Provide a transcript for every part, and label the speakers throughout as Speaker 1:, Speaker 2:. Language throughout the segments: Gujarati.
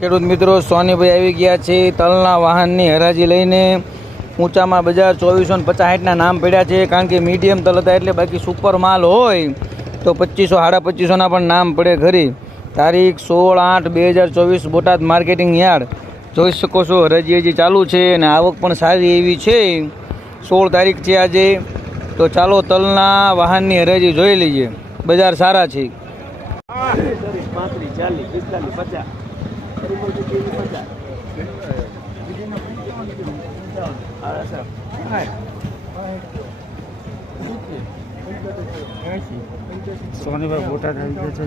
Speaker 1: ખેડૂત મિત્રો, સોનીભાઈ આવી ગયા છે તલના વાહનની હરાજી લઈને. ઊંચામાં બજાર ચોવીસો ને પચાસ નામ પડ્યા છે કારણ કે મીડિયમ તલ હતા એટલે બાકી સુપર માલ હોય તો પચીસો, સાડા પચીસોના પણ નામ પડે ખરી. તારીખ સોળ આઠ બે હજાર ચોવીસ બોટાદ માર્કેટિંગ યાર્ડ. જોઈ શકો છો, હરાજી હજી ચાલુ છે અને આવક પણ સારી એવી છે. સોળ તારીખ છે આજે, તો ચાલો તલના વાહનની હરાજી જોઈ લઈએ. બજાર સારા છે.
Speaker 2: સોનીભાઈ બોટાદ આવી ગયા છે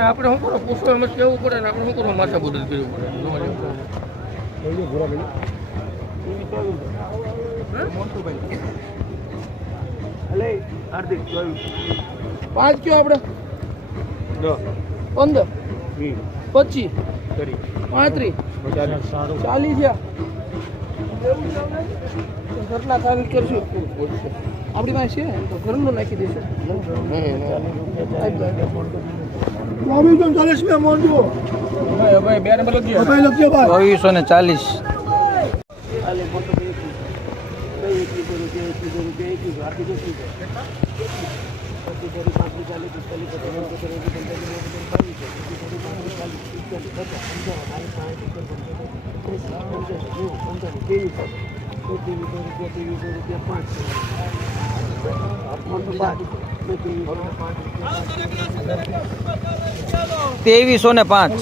Speaker 3: આપણે શું કરો પૂછો એમ જ કહેવું પડે ને આપણે શું કરવું? માથા બુદ્ધ કરવું પડે? પાંચ કયો આપણે? પંદર. પચીસ. પાંત્રીસ. ચાલીસ. ગયા ઘરના ખાલી કરશું. આપણી પાસે છે? તો ઘરનું નાખી દઈશું.
Speaker 1: ચોવીસો ને ચાલીસ. ત્રેવીસો ને પાંચ.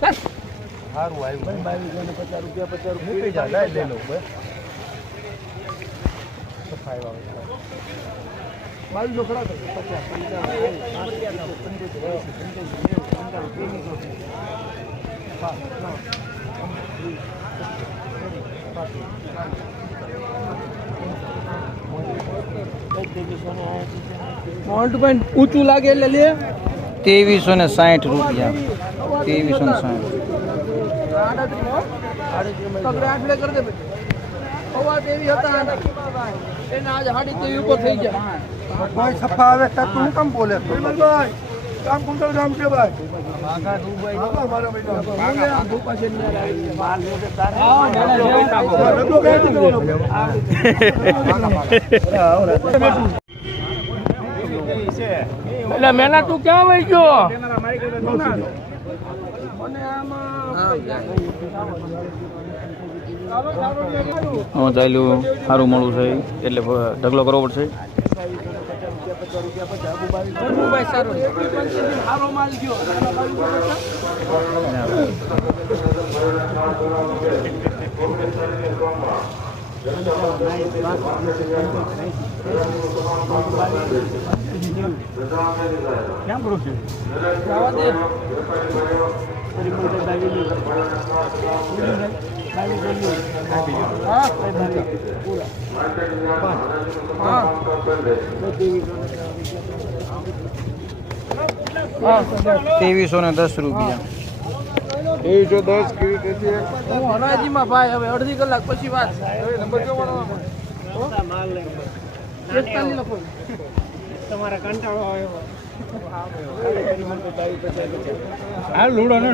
Speaker 3: બસ બાવીસ નો ખરા કરો. પચાસ, પંચાવન, સાઠ, સિત્તેર, પંચોતેર, એંસી, પંચ્યાસી, નેવું, પંચાણું, ત્રેવીસો. પાંચ, નવ, મોન્ટભાઈ ઊંચું લાગે એટલે લે
Speaker 1: ત્રેવીસો ને સાઠ રૂપિયા ત્રેવીસો ને સાઠ
Speaker 3: તગડે આઠડે કરી દે એને આજે સાડી તેવી ઉપર થઈ જાય
Speaker 2: કોઈ સફા આવે તો તું કેમ બોલે
Speaker 3: કામ કુંટલ ગામ છે ભાઈ ધોપા છે ને એટલે મેના તું ક્યાં વહી ગયો મને
Speaker 1: હું ચાલ્યું સારું મળું છે એટલે ઢગલો કરવો પડશે.
Speaker 3: સારો સારો કરું છું
Speaker 1: ત્રેવીસો ને દસ રૂપિયા.
Speaker 2: ત્રેવીસો દસ કેવી રીતે
Speaker 3: હું હરાજીમાં ભાઈ હવે અડધી કલાક પછી વાત.
Speaker 2: નંબર કેવાનો
Speaker 3: એકતાલીસ લખો.
Speaker 2: હા લૂડો ને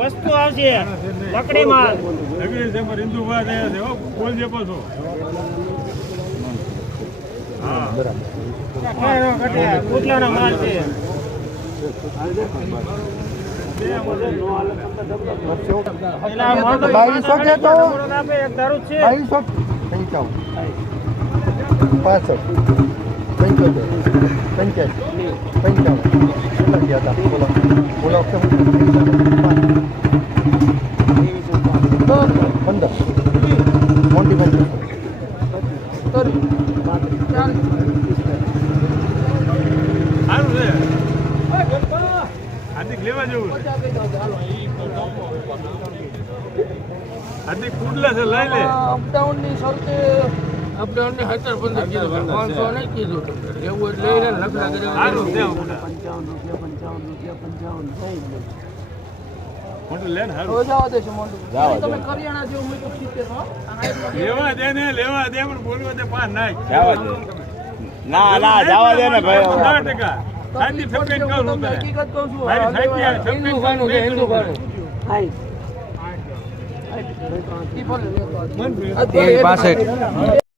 Speaker 4: વસ્તુ આવશે લકડી માલ માલ છે. પેલા મોટો
Speaker 2: બોલ જે તો
Speaker 4: આપે એક દારૂ છે?
Speaker 2: બાવીસો પંચાવન પાસઠ પંચોતેર પંચ્યાસી પંચાવન કેટલા ગયા હતા બોલો બોલો પંદર મોટી પંદર
Speaker 3: લેવા જેવું
Speaker 5: અપડાઉનની શરતે આપણે અમને પંદર કીધું પાંચસો નહીં કીધું એવું લઈને લગ્ન પંચાવન પંચાવન રૂપિયા
Speaker 1: ના
Speaker 6: ના જવા દે. ને ભાઈ
Speaker 1: સાચી